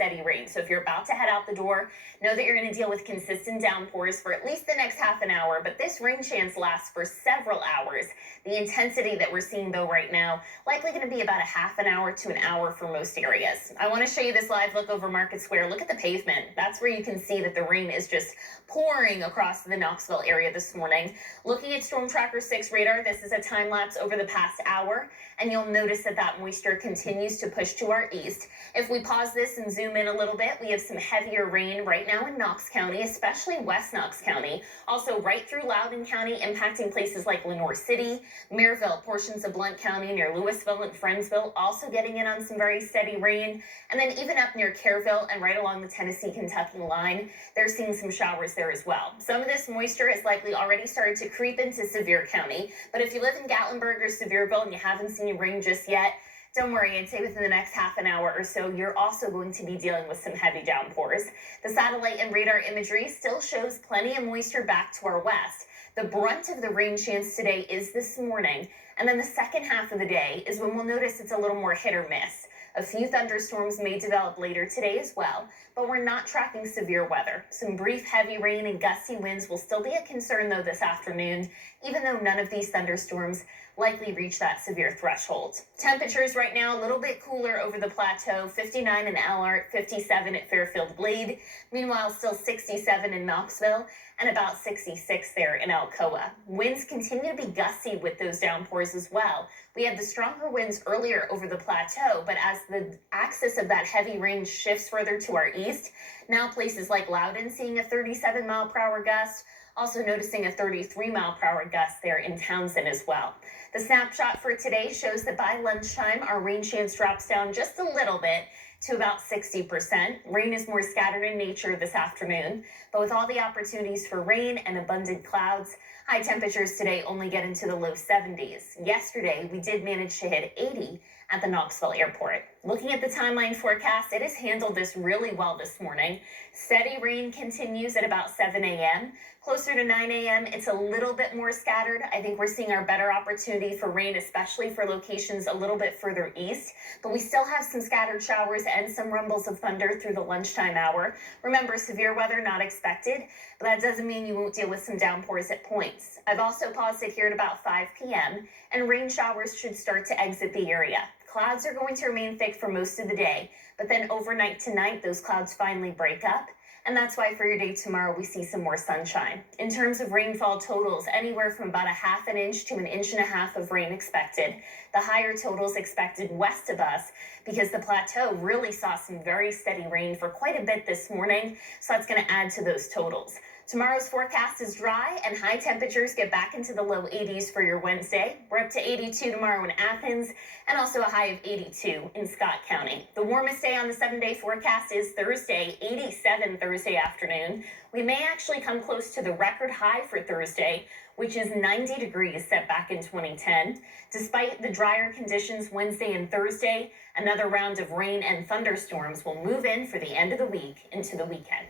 steady rain. So if you're about to head out the door, know that you're going to deal with consistent downpours for at least the next half an hour, but this rain chance lasts for several hours. The intensity that we're seeing though right now, likely going to be about a half an hour to an hour for most areas. I want to show you this live look over Market Square. Look at the pavement. That's where you can see that the rain is just pouring across the Knoxville area this morning. Looking at Storm Tracker 6 radar, this is a time lapse over the past hour, and you'll notice that that moisture continues to push to our east. If we pause this and zoom in a little bit, we have some heavier rain right now in Knox County, especially West Knox County. Also right through Loudoun County, impacting places like Lenoir City, Maryville, portions of Blount County near Louisville and Friendsville, also getting in on some very steady rain. And then even up near Kerrville and right along the Tennessee-Kentucky line, they're seeing some showers there as well. Some of this moisture is likely already started to creep into Sevier County, but if you live in Gatlinburg or Sevierville and you haven't seen rain just yet, don't worry, I'd say within the next half an hour or so, you're also going to be dealing with some heavy downpours. The satellite and radar imagery still shows plenty of moisture back to our west. The brunt of the rain chance today is this morning, and then the second half of the day is when we'll notice it's a little more hit or miss. A few thunderstorms may develop later today as well, but we're not tracking severe weather. Some brief heavy rain and gusty winds will still be a concern though this afternoon, even though none of these thunderstorms likely reach that severe threshold. Temperatures right now a little bit cooler over the plateau, 59 in Allard, 57 at Fairfield Glade. Meanwhile, still 67 in Knoxville and about 66 there in Alcoa. Winds continue to be gusty with those downpours as well. We had the stronger winds earlier over the plateau, but as the axis of that heavy rain shifts further to our east, now places like Loudoun seeing a 37 mile per hour gust, also noticing a 33 mile per hour gust there in Townsend as well. The snapshot for today shows that by lunchtime, our rain chance drops down just a little bit to about 60%. Rain is more scattered in nature this afternoon, but with all the opportunities for rain and abundant clouds, high temperatures today only get into the low 70s. Yesterday, we did manage to hit 80 at the Knoxville airport. Looking at the timeline forecast, it has handled this really well this morning. Steady rain continues at about 7 a.m. Closer to 9 a.m., it's a little bit more scattered. I think we're seeing our better opportunity for rain, especially for locations a little bit further east. But we still have some scattered showers and some rumbles of thunder through the lunchtime hour. Remember, severe weather not expected, but that doesn't mean you won't deal with some downpours at points. I've also paused it here at about 5 p.m., and rain showers should start to exit the area. Clouds are going to remain thick for most of the day, but then overnight tonight, those clouds finally break up. And that's why for your day tomorrow, we see some more sunshine. In terms of rainfall totals, anywhere from about a half an inch to an inch and a half of rain expected. The higher totals expected west of us because the plateau really saw some very steady rain for quite a bit this morning. So that's going to add to those totals. Tomorrow's forecast is dry and high temperatures get back into the low 80s for your Wednesday. We're up to 82 tomorrow in Athens and also a high of 82 in Scott County. The warmest day on the 7-day forecast is Thursday, 87 Thursday afternoon. We may actually come close to the record high for Thursday, which is 90 degrees set back in 2010. Despite the drier conditions Wednesday and Thursday, another round of rain and thunderstorms will move in for the end of the week into the weekend.